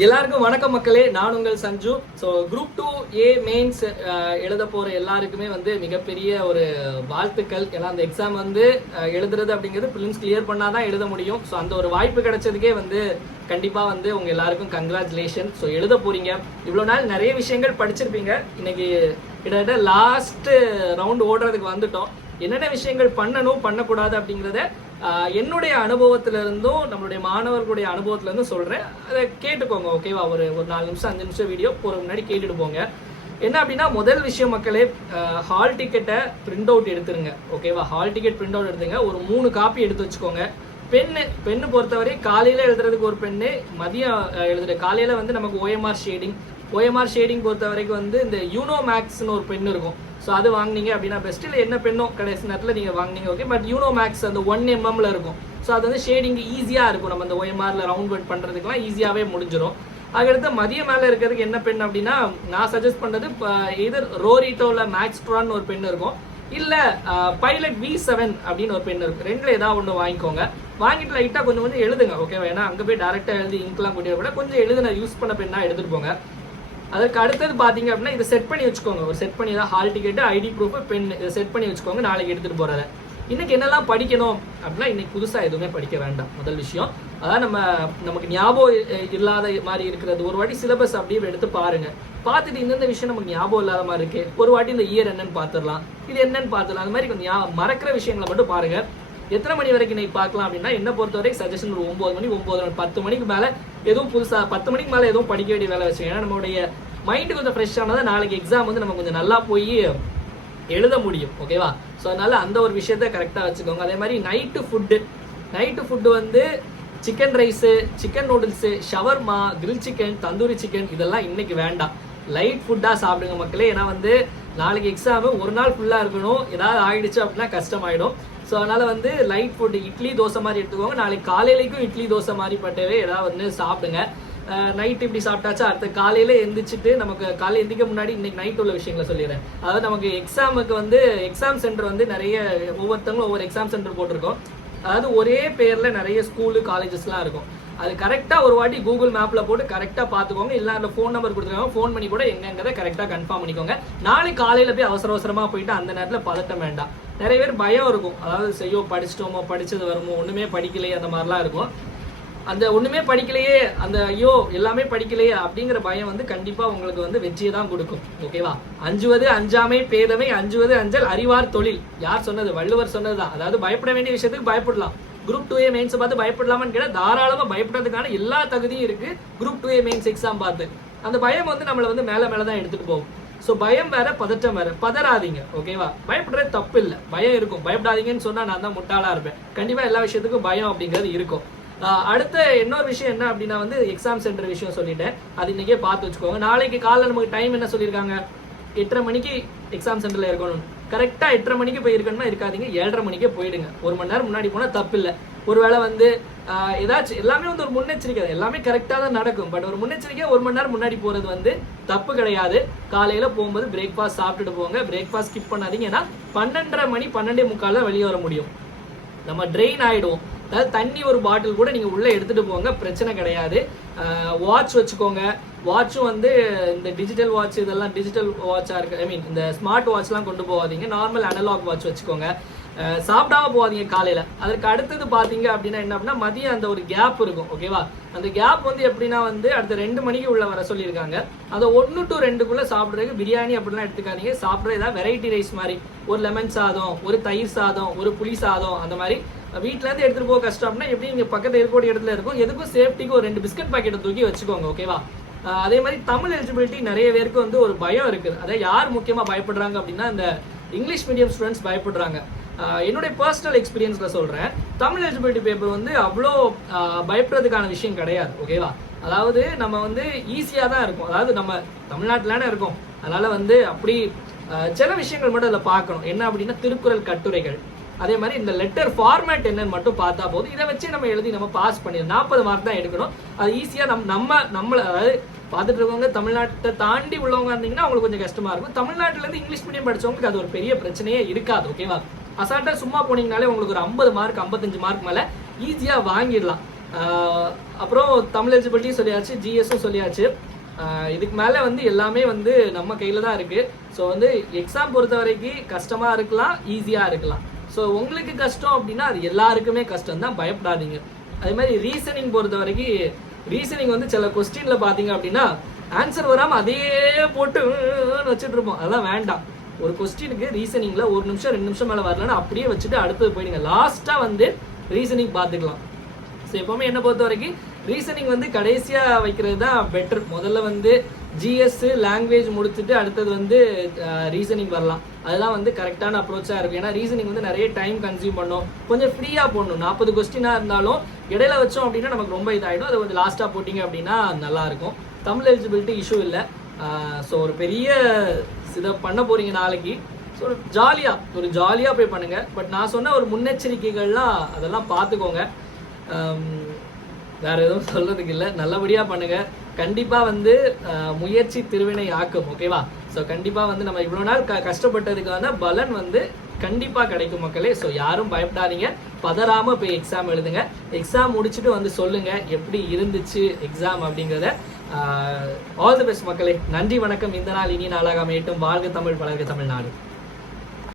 எல்லாருக்கும் வணக்கம் மக்களே. நான் உங்கள் Sanju. So group two A mains எழுத போகிற எல்லாருக்குமே வந்து மிகப்பெரிய ஒரு வாழ்த்துக்கள். ஏன்னா அந்த எக்ஸாம் வந்து எழுதுறது அப்படிங்கிறது பிலிம்ஸ் கிளியர் பண்ணால் தான் எழுத முடியும். ஸோ அந்த ஒரு வாய்ப்பு கிடைச்சதுக்கே வந்து கண்டிப்பாக வந்து உங்கள் எல்லாருக்கும் கங்க்ராச்சுலேஷன் ஸோ எழுத போகிறீங்க இவ்வளோ நாள் நிறைய விஷயங்கள் படிச்சிருப்பீங்க. இன்னைக்கு கிட்டத்தட்ட லாஸ்ட்டு ரவுண்ட் ஓடுறதுக்கு வந்துட்டோம். என்னென்ன விஷயங்கள் பண்ணணும் பண்ணக்கூடாது அப்படிங்கிறத என்னுடைய அனுபவத்திலிருந்தும் நம்மளுடைய மாணவர்களுடைய அனுபவத்திலேருந்தும் சொல்கிறேன் அதை கேட்டுக்கோங்க ஓகேவா ஒரு ஒரு நாலு நிமிஷம் அஞ்சு நிமிஷம் வீடியோ போகிற முன்னாடி கேட்டுட்டு போங்க. என்ன அப்படின்னா முதல் விஷயம் மக்களே ஹால் டிக்கெட்டை பிரிண்ட் அவுட் எடுத்துருங்க ஓகேவா ஹால் டிக்கெட் பிரிண்ட் அவுட் எடுத்துங்க. ஒரு மூணு காப்பி எடுத்து வச்சுக்கோங்க. பென்னு பெண்ணு பொறுத்தவரை காலையில் எழுதுறதுக்கு ஒரு பெண்ணு மதியம் எழுதுற காலையில் வந்து நமக்கு ஓஎம்ஆர் ஷேடிங் ஓஎம்ஆர் ஷேடிங் பொறுத்த வரைக்கும் வந்து இந்த யூனோ மேக்ஸ்னு ஒரு பெண் இருக்கும். ஸோ அது வாங்குனீங்க அப்படின்னா பெஸ்ட் இல்லை என்ன பெண்ணோ கடைசி நேரத்தில் நீங்கள் வாங்குனீங்க okay but you know max அந்த ஒன் எம்எம்ல இருக்கும். ஸோ அது வந்து ஷேடிங் ஈஸியாக இருக்கும். நம்ம அந்த ஓஎம்ஆரில் ரவுண்ட் வெட் பண்ணுறதுக்குலாம் ஈஸியாகவே முடிஞ்சிடும் அதுக்கடுத்து மதிய மேலே இருக்கிறதுக்கு என்ன பெண் அப்படின்னா நான் சஜஸ்ட் பண்ணுறது எதர் ரோரிட்டோவில் மேக்ஸ்ட்ரான்னு ஒரு பென் இருக்கும். இல்லை பைலட் வி செவன் அப்படின்னு ஒரு பெண் இருக்கு ரெண்டில் ஏதாவது ஒன்று வாங்கிக்கோங்க. வாங்கிட்டு லைட்டாக கொஞ்சம் கொஞ்சம் எழுதுங்க ஓகேவா ஏன்னா அங்கே போய் டேரெக்டாக எழுதி இங்க்லாம் கூட்டிய கூட கொஞ்சம் எழுதுன யூஸ் பண்ண பெண்ணாக எடுத்துகிட்டு போங்க. அதுக்கு அடுத்தது பார்த்தீங்க அப்படின்னா இதை செட் பண்ணி வச்சுக்கோங்க. ஒரு செட் பண்ணி தான் hall ticket ID proof pen இதை செட் பண்ணி வச்சுக்கோங்க. நாளைக்கு எடுத்துகிட்டு போகிறத இன்னைக்கு என்னெல்லாம் படிக்கணும் அப்படின்னா இன்னைக்கு புதுசாக எதுவுமே படிக்க வேண்டாம். முதல் விஷயம். அதான் நம்ம நமக்கு ஞாபகம் இல்லாத மாதிரி இருக்கிறது. ஒரு வாட்டி சிலபஸ் அப்படியே எடுத்து பாருங்க. பார்த்துட்டு இந்தந்த விஷயம் நமக்கு ஞாபகம் இல்லாத மாதிரி இருக்கு. ஒரு வாட்டி இந்த இயர் என்னன்னு பார்த்துடலாம். இது என்னன்னு பார்த்துடலாம். அந்த மாதிரி கொஞ்சம் மறக்கிற விஷயங்களை மட்டும் பாருங்க. எத்தனை மணி வரைக்கும் இன்னைக்கு பார்க்கலாம் அப்படின்னா என்ன வரைக்கும் சஜஷன் ஒரு ஒன்பது மணி ஒன்பது மணி பத்து மணிக்கு மேலே எதுவும் புதுசாக பத்து மணிக்கு மேலே எதுவும் படிக்க வேண்டிய வேலை வச்சு ஏன்னா நம்மளுடைய மைண்டு கொஞ்சம் ஃப்ரெஷ் நாளைக்கு எக்ஸாம் வந்து நம்ம கொஞ்சம் நல்லா போய் எழுத முடியும் ஓகேவா ஸோ அதனால் அந்த ஒரு விஷயத்த கரெக்டாக வச்சுக்கோங்க. அதே மாதிரி நைட்டு ஃபுட்டு நைட்டு ஃபுட்டு வந்து chicken rice chicken noodles shawarma grill chicken tandoori chicken இதெல்லாம் இன்னைக்கு வேண்டாம். லைட் ஃபுட்டாக சாப்பிடுங்க மக்களே. ஏன்னா வந்து நாளைக்கு எக்ஸாமு ஒரு நாள் ஃபுல்லாக இருக்கணும். ஏதாவது ஆகிடுச்சு அப்படின்னா கஷ்டமாயிடும். ஸோ அதனால் வந்து லைட் ஃபுட் இட்லி தோசை மாதிரி எடுத்துக்கோங்க. நாளைக்கு காலையிலைக்கும் இட்லி தோசை மாதிரி பட்டவே ஏதாவது வந்து சாப்பிடுங்க. நைட் இப்படி சாப்பிட்டாச்சா அடுத்த காலையில எந்திரிச்சிட்டு நமக்கு காலையில் எந்திரிக்க முன்னாடி இன்னைக்கு நைட் உள்ள விஷயங்களை சொல்லிடுறேன். அதாவது நமக்கு எக்ஸாமுக்கு வந்து எக்ஸாம் சென்டர் வந்து நிறைய ஒவ்வொருத்தவங்களும் ஒவ்வொரு எக்ஸாம் சென்டர் போட்டிருக்கோம். அதாவது ஒரே பேரில் நிறைய ஸ்கூலு காலேஜஸ்லாம் இருக்கும். அது கரெக்டாக ஒரு வாட்டி கூகுள் மேப்பில் போட்டு கரெக்டாக பார்த்துக்கோங்க. இல்லை அதில் ஃபோன் நம்பர் கொடுத்துருக்காங்க. ஃபோன் பண்ணி கூட எங்கங்கிறத கரெக்டாக கன்ஃபார்ம் பண்ணிக்கோங்க. நாளைக்கு காலையில் போய் அவசர அவசரமாக போயிட்டு அந்த நேரத்தில் பதட்டம் வேண்டாம். நிறைய பேர் பயம் இருக்கும். அதாவது செய்யோ படிச்சிட்டோமோ படிச்சது வருமோ ஒன்றுமே படிக்கலையே அந்த மாதிரிலாம் இருக்கும். அந்த ஒன்றுமே படிக்கலையே அந்த ஐயோ எல்லாமே படிக்கலையே அப்படிங்கிற பயம் வந்து கண்டிப்பாக உங்களுக்கு வந்து வெற்றியை தான் கொடுக்கும். ஓகேவா அஞ்சுவது அஞ்சாமை பேதமை அஞ்சுவது அஞ்சல் அறிவார் தொழில். யார் சொன்னது? வள்ளுவர் சொன்னது தான் அதாவது பயப்பட வேண்டிய விஷயத்துக்கு பயப்படலாம். குரூப் டூ ஏ மெயின்ஸ் பார்த்து பயப்படலாமான்னு கேட்டால் தாராளமாக பயப்படுறதுக்கான எல்லா தகுதியும் இருக்குது group two A mains exam பார்த்து. அந்த பயம் வந்து நம்மளை வந்து மேலே மேலே தான் எடுத்துகிட்டு போகும். ஸோ பயம் வேற பதட்டம் வேற. பதறாதீங்க ஓகேவா பயப்படுறது தப்பு இல்லை. பயம் இருக்கும். பயப்படாதீங்கன்னு சொன்னால் நான் தான் முட்டாளாக இருப்பேன். கண்டிப்பாக எல்லா விஷயத்துக்கும் பயம் அப்படிங்கிறது இருக்கும். அடுத்த இன்னொரு விஷயம் என்ன அப்படின்னா வந்து எக்ஸாம் சென்டர் விஷயம் சொல்லிட்டேன். அது இன்னைக்கே பார்த்து வச்சுக்கோங்க. நாளைக்கு காலைல நமக்கு டைம் என்ன சொல்லியிருக்காங்க? எட்டரை மணிக்கு எக்ஸாம் சென்டரில் இருக்கணும் கரெக்டாக எட்டரை மணிக்கு போயிருக்கணும்னா இருக்காதிங்க. இருக்காதீங்க ஏழரை மணிக்கே போயிடுங்க. ஒரு மணி நேரம் முன்னாடி போனால் தப்பு இல்லை ஒருவேளை வந்து ஏதாச்சும் எல்லாமே வந்து ஒரு முன்னெச்சரிக்கை எல்லாமே கரெக்டாக தான் நடக்கும். பட் ஒரு முன்னெச்சரிக்கை ஒரு மணி நேரம் முன்னாடி போகிறது வந்து தப்பு கிடையாது. காலையில் போகும்போது பிரேக்ஃபாஸ்ட் சாப்பிட்டுட்டு போங்க. பிரேக்ஃபாஸ்ட் ஸ்கிப் பண்ணாதீங்க. ஏன்னா பன்னெண்டரை மணி பன்னெண்டே முக்கால்ல வெளியே வர முடியும். நம்ம ட்ரெயின் ஆகிடுவோம் அதாவது தண்ணி ஒரு பாட்டில் கூட நீங்கள் உள்ளே எடுத்துகிட்டு போங்க பிரச்சனை கிடையாது. வாட்ச் வச்சுக்கோங்க. வாட்சும் வந்து இந்த டிஜிட்டல் வாட்ச் இதெல்லாம் டிஜிட்டல் வாட்சாக இருக்குது ஐ மீன் இந்த ஸ்மார்ட் வாட்ச்லாம் கொண்டு போகாதீங்க. நார்மல் அனலாக் வாட்ச் வச்சுக்கோங்க. சாப்பிடாம போகாதீங்க காலையில். அதற்கு அடுத்தது பார்த்தீங்க அப்படின்னா என்ன அப்படின்னா மதியம் அந்த ஒரு கேப் இருக்கும் ஓகேவா அந்த கேப் வந்து எப்படின்னா வந்து அடுத்த ரெண்டு மணிக்கு உள்ள வர சொல்லியிருக்காங்க. அந்த ஒன்று டு ரெண்டுக்குள்ளே சாப்பிட்றதுக்கு பிரியாணி அப்படிலாம் எடுத்துக்காதீங்க. சாப்பிட்றது ஏதாவது வெரைட்டி ரைஸ் மாதிரி. ஒரு லெமன் சாதம் ஒரு தயிர் சாதம் ஒரு புளி சாதம் அந்த மாதிரி வீட்டிலேருந்து எடுத்துகிட்டு போக கஷ்டம்னா எப்படி இங்கே பக்கத்து இருக்கக்கூடிய இடத்துல இருக்கும் எதுக்கும் சேஃப்டிக்கு ஒரு ரெண்டு பிஸ்கட் பாக்கெட்டை தூக்கி வச்சுக்கோங்க ஓகேவா அதே மாதிரி தமிழ் எலிஜிபிலிட்டி நிறைய பேருக்கு வந்து ஒரு பயம் இருக்குது அதை யார் முக்கியமாக பயப்படுறாங்க அப்படின்னா இந்த இங்கிலீஷ் மீடியம் ஸ்டூடெண்ட்ஸ் பயப்படுறாங்க. என்னுடைய பர்சனல் எக்ஸ்பீரியன்ஸில் சொல்கிறேன் தமிழ் எலிஜிபிலிட்டி பேப்பர் வந்து அவ்வளோ பயப்படுறதுக்கான விஷயம் கிடையாது ஓகேவா அதாவது நம்ம வந்து ஈஸியாக தான் இருக்கும். அதாவது நம்ம தமிழ்நாட்டிலான இருக்கோம். அதனால் வந்து அப்படி சில விஷயங்கள் மட்டும் அதில் பார்க்கணும். என்ன அப்படின்னா திருக்குறள் கட்டுரைகள். அதே மாதிரி இந்த லெட்டர் ஃபார்மேட் என்னன்னு மட்டும் பார்த்தா போதும். இதை வச்சு நம்ம எழுதி நம்ம பாஸ் பண்ணிடணும் நாற்பது மார்க் தான் எடுக்கணும். அது ஈஸியாக நம் நம்ம நம்மளை அதாவது பார்த்துட்டு இருக்கவங்க தமிழ்நாட்டை தாண்டி உள்ளவங்க இருந்தீங்கன்னா அவங்களுக்கு கொஞ்சம் கஷ்டமாக இருக்கும். தமிழ்நாட்டிலேருந்து இங்கிலீஷ் மீடியம் படிச்சவங்களுக்கு அது ஒரு பெரிய பிரச்சனையே இருக்காது ஓகேவா அசால்ட்டாக சும்மா போனீங்கனாலே உங்களுக்கு ஒரு ஐம்பது மார்க் ஐம்பத்தஞ்சு மார்க் மேலே ஈஸியாக வாங்கிடலாம். அப்புறம் தமிழ் எலிஜிபிலிட்டியும் சொல்லியாச்சு ஜிஎஸும் சொல்லியாச்சு. இதுக்கு மேலே வந்து எல்லாமே வந்து நம்ம கையில் தான் இருக்குது ஸோ வந்து எக்ஸாம் பொறுத்த வரைக்கும் கஷ்டமாக இருக்கலாம் ஈஸியாக இருக்கலாம். ஸோ உங்களுக்கு கஷ்டம் அப்படின்னா அது எல்லாருக்குமே கஷ்டம் தான் பயப்படாதீங்க. அதே மாதிரி ரீசனிங் பொறுத்த வரைக்கும் ரீசனிங் வந்து சில கொஸ்டினில் பார்த்தீங்க அப்படின்னா ஆன்சர் வராமல் அதையே போட்டு வச்சுட்டு இருப்போம். அதெல்லாம் வேண்டாம். ஒரு கொஸ்டினுக்கு ரீசனிங்கில் ஒரு நிமிஷம் ரெண்டு நிமிஷம் மேலே வரலன்னா அப்படியே வச்சுட்டு அடுத்தது போயிடுங்க. லாஸ்ட்டாக வந்து ரீசனிங் பார்த்துக்கலாம். ஸோ எப்போவுமே என்னை பொறுத்த வரைக்கும் ரீசனிங் வந்து கடைசியாக வைக்கிறது தான் பெட்டர் முதல்ல வந்து ஜிஎஸ்ஸு லாங்குவேஜ் முடிச்சுட்டு அடுத்தது வந்து ரீசனிங் வரலாம். அதெல்லாம் வந்து கரெக்டான அப்ரோச்சாக இருக்கும். ஏன்னா ரீசனிங் வந்து நிறைய டைம் கன்சியூம் பண்ணும். கொஞ்சம் ஃப்ரீயாக போடணும். நாற்பது கொஸ்டினாக இருந்தாலும் இடையில வச்சோம் அப்படின்னா நமக்கு ரொம்ப இதாகிடும் அதை வந்து லாஸ்ட்டாக போட்டிங்க அப்படின்னா நல்லாயிருக்கும் தமிழ் எலிஜிபிலிட்டி இஷ்யூ இல்லை. ஸோ ஒரு பெரிய இதை பண்ண போகிறீங்க நாளைக்கு. ஸோ ஒரு ஜாலியாக ஒரு ஜாலியாக போய் பண்ணுங்கள் பட் நான் சொன்ன ஒரு முன்னெச்சரிக்கைகள்லாம் அதெல்லாம் பார்த்துக்கோங்க. வேறு எதுவும் சொல்றதுக்கு இல்லை. நல்லபடியாக பண்ணுங்கள் கண்டிப்பாக வந்து முயற்சி திருவினை ஆக்கும் ஓகேவா ஸோ கண்டிப்பாக வந்து நம்ம இவ்வளோ நாள் க கஷ்டப்பட்டதுக்கான பலன் வந்து கண்டிப்பாக கிடைக்கும் மக்களே. ஸோ யாரும் பயப்படாதீங்க. பதறாமல் போய் எக்ஸாம் எழுதுங்க. எக்ஸாம் முடிச்சுட்டு வந்து சொல்லுங்கள் எப்படி இருந்துச்சு எக்ஸாம் அப்படிங்கிறத. ஆல் தி பெஸ்ட் மக்களே. நன்றி வணக்கம். இந்த நாள் இனி நாளாக அமையட்டும். வாழ்க தமிழ் வளர்க தமிழ்நாடு.